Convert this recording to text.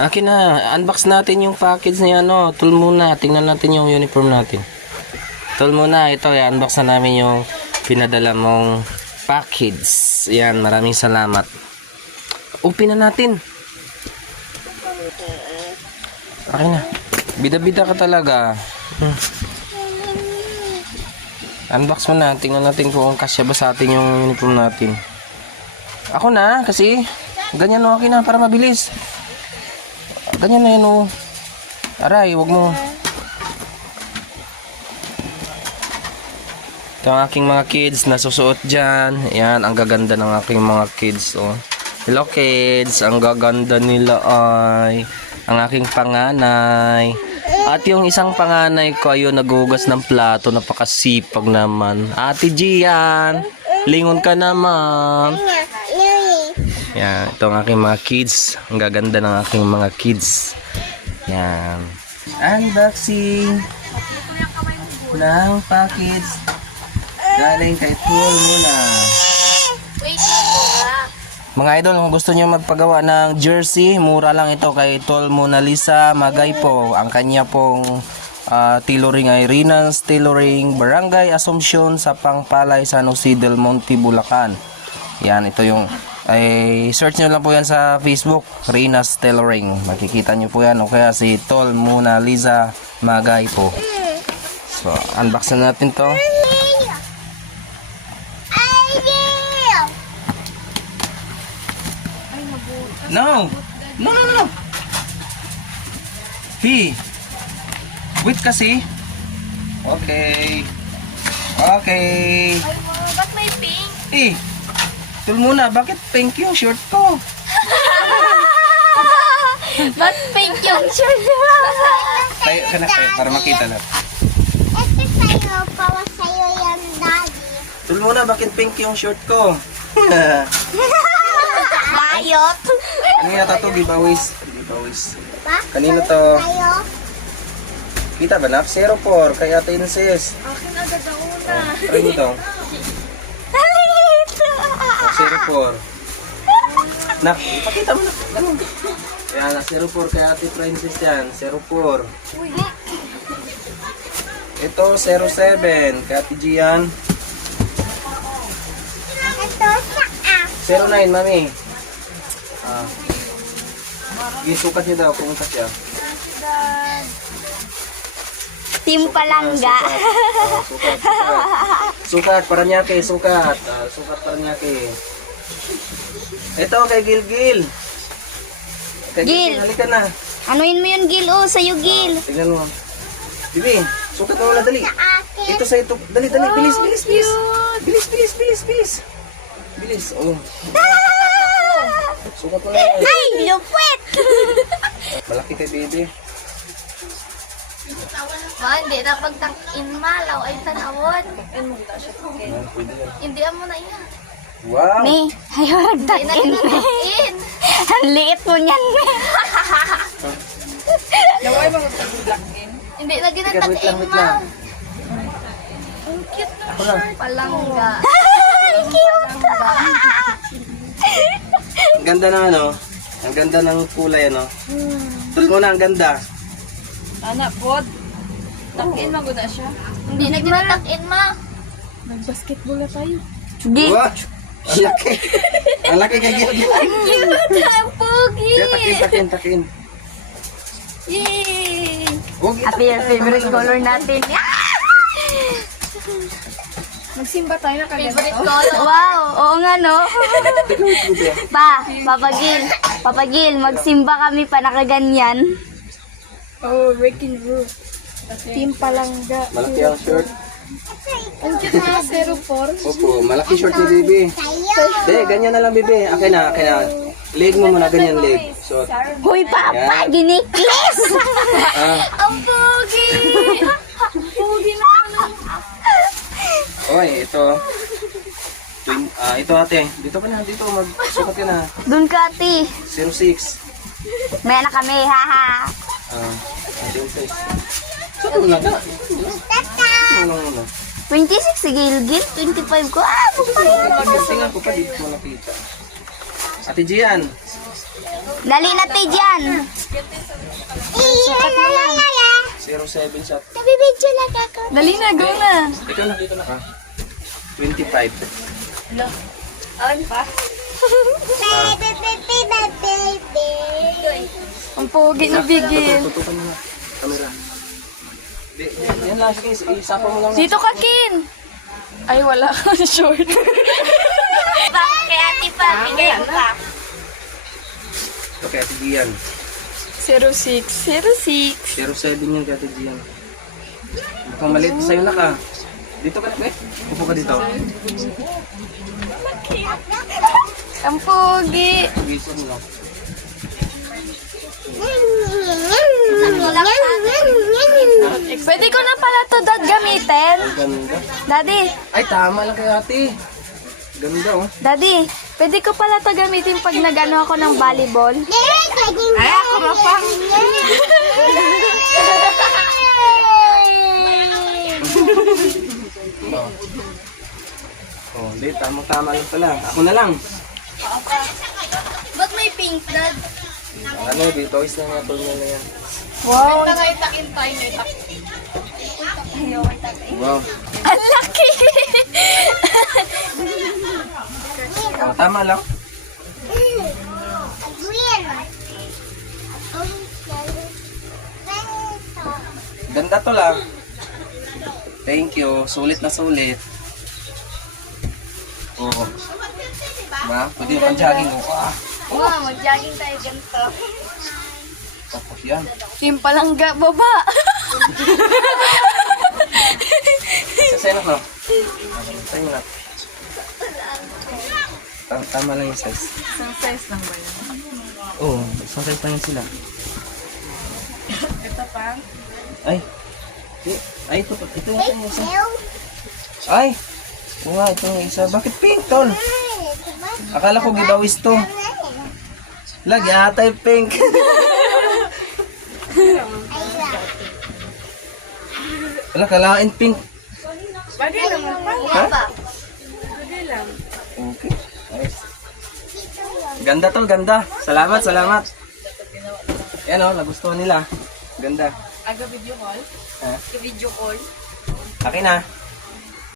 Akin na, unbox natin yung package ni ano. Tol muna, tingnan natin yung uniform natin. Tol muna, ito, unbox na namin yung pinadala mong package. Yan, maraming salamat. Open na natin. Akin na. Bida-bida ka talaga. Unbox mo na, tingnan natin kung kasya ba sa atin yung uniform natin. Ako na, kasi ganyan o, akin na, para mabilis. Ganyan na yun o. Aray, wag mo. Ito ang aking mga kids na susuot dyan. Ayan, ang gaganda ng aking mga kids o. Hello kids, ang gaganda nila ay ang aking panganay. At yung isang panganay ko ayun nagugas ng plato, napakasipag naman. Ate Gian, lingon ka naman. Yan, ito ang aking mga kids. Ang gaganda ng aking mga kids. Yan. Unboxing ng package galing kay Tool muna. Mga idol, kung gusto niyo magpagawa ng jersey, mura lang ito kay Tol Mona Lisa Magaypo. Ang kanya pong tailoring ay Rina's Tailoring, Barangay Assumption sa Pangpalay, San Jose del Monte, Bulacan. Yan, ito yung search nyo lang po yan sa Facebook, Rina's Tailoring. Makikita nyo po yan, o kaya si Tol Mona Lisa Magaypo. So, unbox na natin to. No! No, no, no! P! Wait kasi. Okay. Okay. Ba't may pink? Eh! Tul muna, bakit pink yung shirt ko? Ba't pink yung shirt mo? Tayo ka na kayo, para makita lang. Ito sa'yo, para sa'yo yan, Daddy. Tul muna, bakit pink yung shirt ko? Bayot. Kanina to, giveaways. Giveaways. Diba? Kanino to? Sa'yo. Kita ba na? 04, kay Ate Inces. Akin agad ang una. Try nyo to. 04. Nak, ipakita mo na. Ganun. Yan, 04 kay Ate Princess yan. 04. Ito, 07 kay Ate Gian. Ito sa 09, mami. Isukat niyo daw kung kasya. Team Palangga. Sukat, Paranaque, sukat. Sukat, Paranaque. Ito, kay Gil. Kay Gil. Halika na. Anuin mo yun, Gil? Oh, sa'yo, Gil. Tingnan mo. Bibi, sukat mo na, dali. akin. Ito sa ito. Dali, dali. Bilis, bilis, bilis. Bilis, bilis, bilis, bilis. Bilis, oh. Sukat mo na. Ay, lupit! Malaki kay baby. Ma, hindi na pagtang-in malaw ay tanawon. Pwede yan. Hindi mo na yan. Wow. Ni, ayaw nagtakin. Ang liit mo niyan, me. Hindi na Wait lang, ginatakin, wait ma. lang. Ang cute na Ako na. palangga. Ay, cute! Ang ganda ng ano. Ang ganda ng kulay, ano. Tul mo na, ang ganda. Anak pod. Takin maguna siya. Hindi na ginatakin, ma. Nag-basketball na tayo. Sige. Wow. Ang laki. Ang laki kay Gil. Cute! Ang pogi! Kaya takin. Yay! Oh, Happy your favorite color natin. Magsimba tayo na kagad. Favorite color. Wow! Oo nga, no? Papa Gil, magsimba kami pa nakaganyan. Oh, Wrecking Roof. Team Palangga. Malaki ang shirt. Ang cute na 04. Opo, malaki short ni Bibi. Sa'yo. Hindi, ganyan na lang Bibi. Akin na. Leg mo muna, ganyan leg. So, Hoy, Papa! Yan. Giniklis! ah, Ang pogi! Ang pogi na oy, ito. Ito ate. Dito ka na, dito. Magsukat ka na. Doon ka, ati. 06. May anak kami, haha. Ate Inces. Saan mo na ka? Tata. Ano muna? 26 si Gilgil, 25 ko. Ah, bukay. Tingnan ko pa, dito mo nakita. Ate Gian. Dali na tayo dyan. Iyalalala. 07 shot. Nabibidyo lang ako. Dali na, go na. Ikaw na dito na ka. 25. On pa. Ang pogi na bigil. Tutukan mo na. Camera. Yan lang, sige, isapa mo lang. Dito ka, Kin. Ay, wala kang short. Bang kay ate pa, bigay mo pa. Okay, Ate Gian. 06. 06. 07 yan kay Ate Gian. Mukhang maliit sa'yo na ka. Dito ka na, upo ka dito. Ang pogi. Gising mo lang. Pwede ko na pala to, Dad, gamitin. Ang ganda. Daddy, Ay, tama lang kay ate. Ganda oh. Daddy, pwede ko pala to gamitin pag nag-ano ako ng volleyball. Ay, ako mapang. Oh, di, tama lang pala. Ako na lang. Ba't may pink, Dad? Ano, di, toys na nga niya na yan. Wow, Itakin tayo, may tak. Wow. ang laki. Oh, tama lang. Green. Ganda to lang. Thank you. Sulit na sulit. Oo. Ma, pwede yung pang-jogging mo. Ah, Wow, mag-jogging tayo ganito. tapos yan. Team palangga, baba. Sasay na ko. Sasay mo na. Tama lang yung size. Isang size lang ba yun? Oo, isang size lang yan sila. Ito pa. Ay. Ay, ito yung isa. Ay! Oo nga, ito yung isa. Bakit pink, tol? Akala ko gibawis to. Lagi ata yung pink. Wala, kalain pink. Bagay naman pa. Ha? Bagay lang. Okay. Nice. Ganda tol, ganda. Salamat, salamat. Yan o, nagustuhan nila. Ganda. Aga video call? Ha? Video call? Akin na.